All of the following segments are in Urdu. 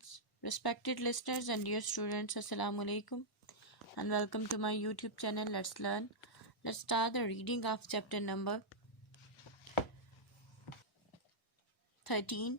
parents, respected listeners and dear students, Assalamu alaikum and welcome to my YouTube channel. Let's learn. Let's start the reading of chapter number 13.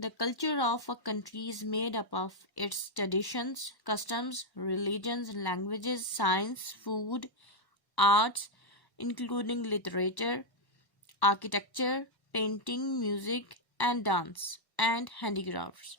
The culture of a country is made up of its traditions, customs, religions, languages, science, food, arts, including literature, architecture, painting, music and dance, and handicrafts.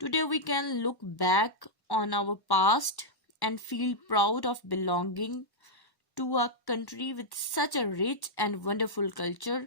Today we can look back on our past and feel proud of belonging to a country with such a rich and wonderful culture.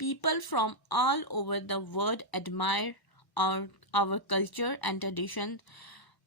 People from all over the world admire our culture and tradition.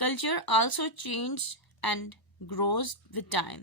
Culture also changes and grows with time.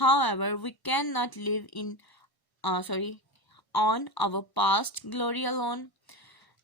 However, we cannot live on our past glory alone.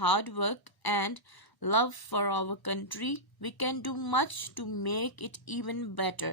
hard work and love for our country we can do much to make it even better.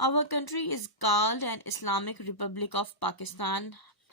Our country is called an Islamic Republic of Pakistan.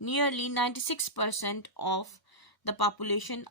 Nearly 96% of the population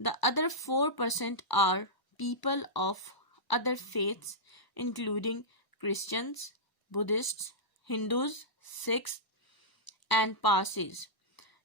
The other 4% are people of other faiths including Christians, Buddhists, Hindus, Sikhs and Parsis.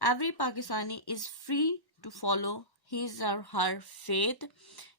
Every Pakistani is free to follow his or her faith.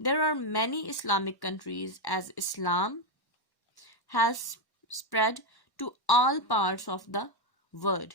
There are many Islamic countries as Islam has spread to all parts of the world.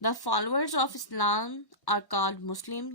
The followers of Islam are called Muslim.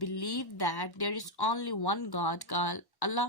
believe that there is only one God called Allah.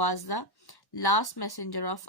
was the last messenger of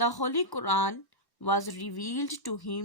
The Holy Quran was revealed to him.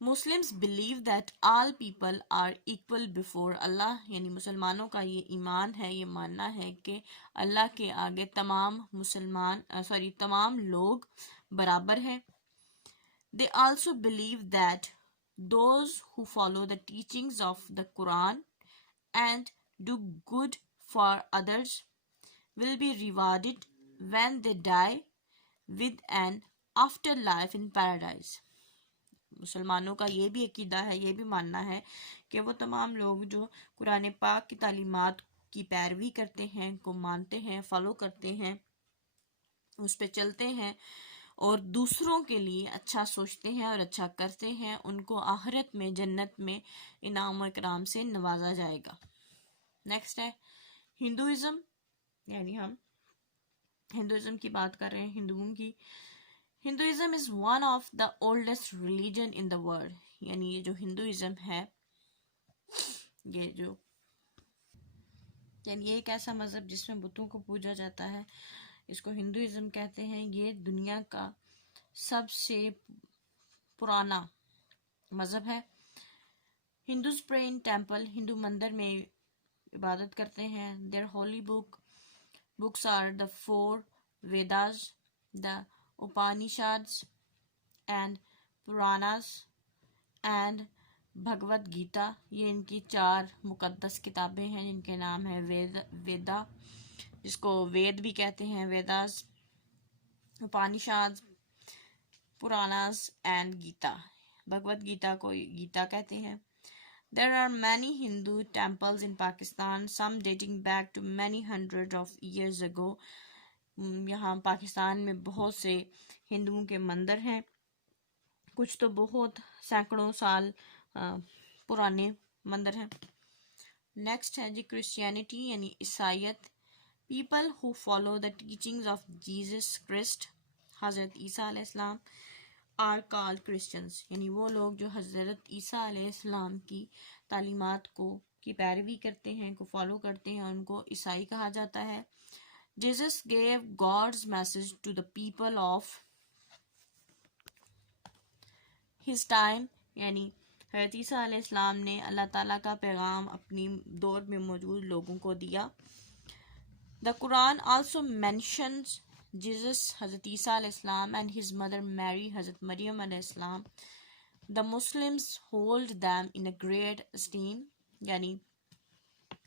Muslims believe that all people are equal before Allah. یعنی مسلمانوں کا یہ ایمان ہے، یہ ماننا ہے کہ اللہ کے آگے تمام لوگ برابر ہیں. They also believe that those who follow the teachings of the Quran and do good for others will be rewarded when they die with an afterlife in paradise. مسلمانوں کا یہ بھی عقیدہ ہے، یہ بھی ماننا ہے کہ وہ تمام لوگ جو قرآن پاک کی تعلیمات کی پیروی کرتے ہیں، کو مانتے ہیں، فالو کرتے ہیں، اس پہ چلتے ہیں اور دوسروں کے لیے اچھا سوچتے ہیں اور اچھا کرتے ہیں، ان کو آخرت میں جنت میں انعام و اکرام سے نوازا جائے گا. نیکسٹ ہے ہندوازم، یعنی ہم ہندوازم کی بات کر رہے ہیں، ہندوؤں کی. Hinduism is one of the oldest religion in the world. یعنی یہ جو ہندوازم ہے، یعنی ایک ایسا مذہب جس میں بتوں کو پوجا جاتا ہے، اس کو ہندوازم کہتے ہیں. یہ دنیا کا سب سے پرانا مذہب ہے. Hindus pray in temple. ہندو مندر میں عبادت کرتے ہیں. Their holy books are the 4 Vedas, the Upanishads and Puranas and Bhagavad Gita. یہ ان کی 4 مقدس کتابیں ہیں جن کے نام ہے ویدا، جس کو وید بھی کہتے ہیں، ویداز، اپانیشاد، پراناز اینڈ گیتا. بھگوت گیتا کو گیتا کہتے ہیں. There are many Hindu temples in Pakistan, some dating back to many hundreds of years ago. یہاں پاکستان میں بہت سے ہندوؤں کے مندر ہیں، کچھ تو بہت سینکڑوں سال پرانے مندر ہیں. نیکسٹ ہے جی کرسچینٹی یعنی عیسائیت. People who follow the teachings of Jesus crust, حضرت عیسیٰ علیہ السلام، آر کالڈ کرسچنس. یعنی وہ لوگ جو حضرت عیسیٰ علیہ السلام کی تعلیمات کی پیروی کرتے ہیں، کو فالو کرتے ہیں، ان کو عیسائی کہا جاتا ہے. Jesus gave God's message to the people of his time. یعنی حضرت عیسیٰ علیہ السلام نے اللہ تعالیٰ کا پیغام اپنی دور میں موجود لوگوں کو دیا. The Quran also mentions Jesus, حضرت عیسیٰ علیہ السلام, and his mother Mary, حضرت مریم علیہ السلام. The Muslims hold them in a great esteem. یعنی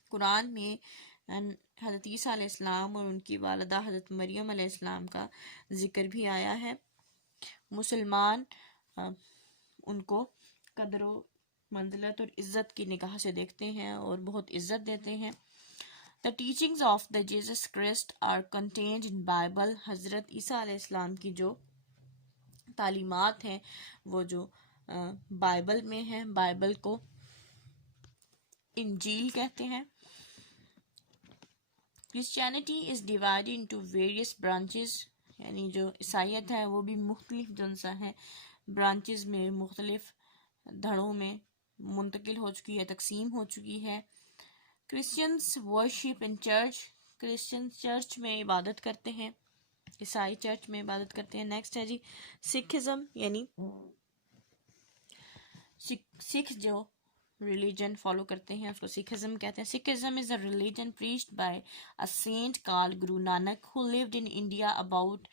قرآن میں حضرت عیسیٰ علیہ السلام اور ان کی والدہ حضرت مریم علیہ السلام کا ذکر بھی آیا ہے. مسلمان ان کو قدر و منزلت اور عزت کی نگاہ سے دیکھتے ہیں اور بہت عزت دیتے ہیں. The teachings of the Jesus Christ are contained in Bible. حضرت عیسیٰ علیہ السلام کی جو تعلیمات ہیں وہ جو بائبل میں ہیں، بائبل کو انجیل کہتے ہیں. Christianity is divided into various branches. یعنی جو عیسائیت ہے وہ بھی مختلف جنسا ہے، برانچز میں، مختلف دھڑوں میں منتقل ہو چکی ہے، تقسیم ہو چکی ہے. Christians worship in church. Christians church میں عبادت کرتے ہیں، عیسائی چرچ میں عبادت کرتے ہیں. نیکسٹ ہے جی سکھزم، یعنی سکھ جو ریلیجن فالو کرتے ہیں اس کو سکھزم کہتے ہیں. Sikhism is a religion preached by a saint called Guru Nanak who lived in India about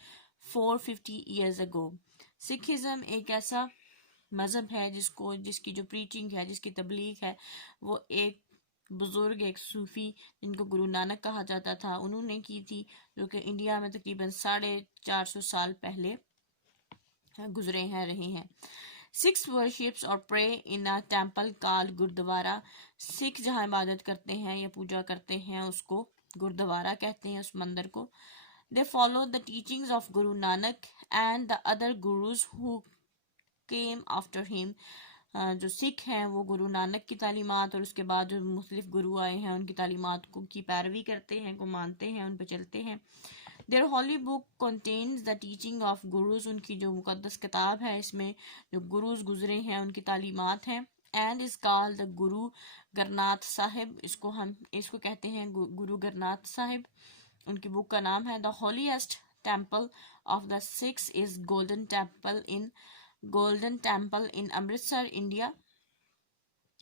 450 years ago. Sikhism ایک ایسا مذہب ہے جس کی جو پریچنگ ہے، جس کی تبلیغ ہے، وہ ایک بزرگ، ایک صوفی جن کو گرو نانک کہا جاتا تھا، انہوں نے کی تھی، جو کہ انڈیا میں تقریباً 450 سال پہلے گزرے ہیں، رہے ہیں. Sikhs worships or pray in a temple called گردوارا. سکھ جہاں عبادت کرتے ہیں یا پوجا کرتے ہیں اس کو گردوارا کہتے ہیں، اس مندر کو. They follow the teachings of Guru Nanak and the other gurus who came after him. جو سکھ ہیں وہ گرو نانک کی تعلیمات اور اس کے بعد جو مختلف گرو آئے ہیں ان کی تعلیمات کی پیروی کرتے ہیں، کو مانتے ہیں، ان پہ چلتے ہیں. Their holy book contains the teaching of gurus. ان کی جو مقدس کتاب ہے اس میں جو گروز گزرے ہیں ان کی تعلیمات ہیں. And is called the Guru Granth Sahib. اس کو کہتے ہیں گرو گرناتھ صاحب. ان کی بک کا نام ہے. The holiest temple of the Sikhs is Golden Temple in Golden Temple in Amritsar India.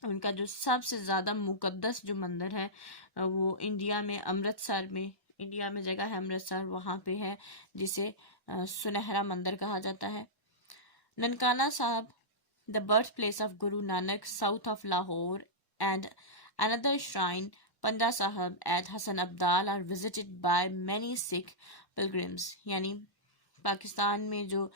ان کا جو سب سے زیادہ مقدس جو مندر ہے وہ انڈیا میں امرتسر میں، انڈیا میں جگہ ہے امرتسر، وہاں پہ ہے، جسے سنہرا مندر کہا جاتا ہے. ننکانہ صاحب، the birthplace of Guru Nanak, south of Lahore, and another shrine, Panda Sahib at Hasan Abdal, are visited by many Sikh pilgrims. یعنی پاکستان میں جو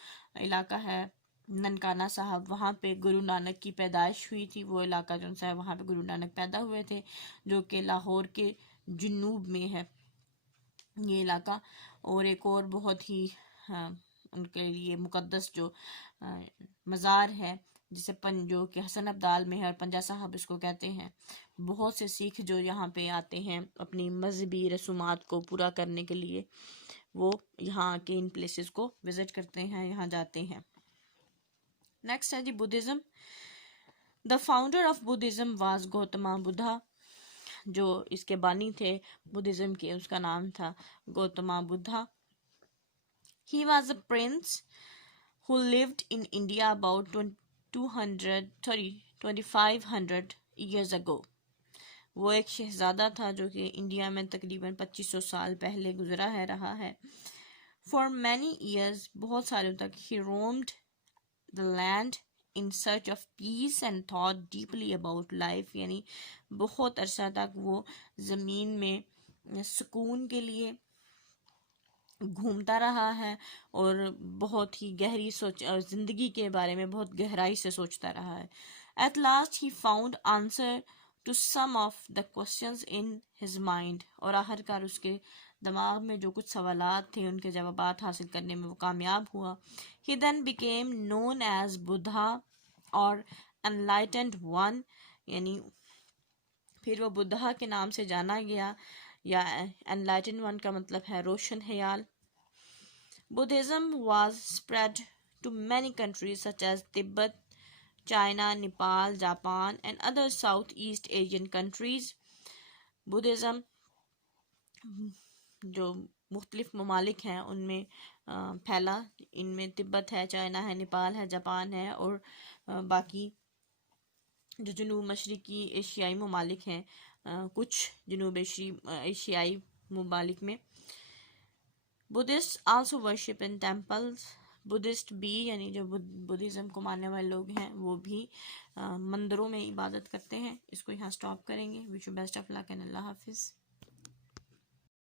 علاقہ ہے ننکانہ صاحب، وہاں پہ گرو نانک کی پیدائش ہوئی تھی. وہ علاقہ جو ہے وہاں پہ گرو نانک پیدا ہوئے تھے، جو کہ لاہور کے جنوب میں ہے یہ علاقہ. اور ایک اور بہت ہی ان کے لیے مقدس جو مزار ہے جسے جو کہ حسن ابدال میں ہے، اور پنجا صاحب اس کو کہتے ہیں. بہت سے سکھ جو یہاں پہ آتے ہیں اپنی مذہبی رسومات کو پورا کرنے کے لیے، وہ یہاں کے ان پلیسز کو وزٹ کرتے ہیں، یہاں جاتے ہیں. نیکسٹ ہے جی Buddhism. The founder of Buddhism was Gautama Buddha. جو اس کے بانی تھے بدھزم کے، اس کا نام تھا Gautam Buddha. He was a prince who lived in India about 2500 years ago. وہ ایک شہزادہ تھا جو کہ انڈیا میں تقریباً 2500 سال پہلے گزرا ہے، رہا ہے. For many years، بہت سالوں تک، he roamed the land in search of peace and thought deeply about life. یعنی بہت عرصہ تک وہ زمین میں سکون کے لیے گھومتا رہا ہے، اور بہت ہی گہری سوچ اور زندگی کے بارے میں بہت گہرائی سے سوچتا رہا ہے. At last he found answer to some of the questions in his mind. اور آخرکار اس کے دماغ میں جو کچھ سوالات تھے ان کے جوابات حاصل کرنے میں وہ کامیاب ہوا. He then became known as Buddha or enlightened one. یعنی پھر وہ بدھا کے نام سے جانا گیا، یا enlightened one کا مطلب ہے روشن خیال. Buddhism was spread to many countries such as Tibet, China, Nepal, Japan, and other Southeast Asian countries. Buddhism جو مختلف ممالک ہیں ان میں پھیلا. ان میں تبت ہے، چائنا ہے، نیپال ہے، جاپان ہے، اور باقی جو جنوب مشرقی ایشیائی ممالک ہیں، کچھ جنوب ایشیائی ممالک میں. Buddhists also worship in temples. Buddhist بھی، یعنی جو بدھزم کو ماننے والے لوگ ہیں وہ بھی مندروں میں عبادت کرتے ہیں. اس کو یہاں سٹاپ کریں گے. Wish you best of luck and اللہ حافظ.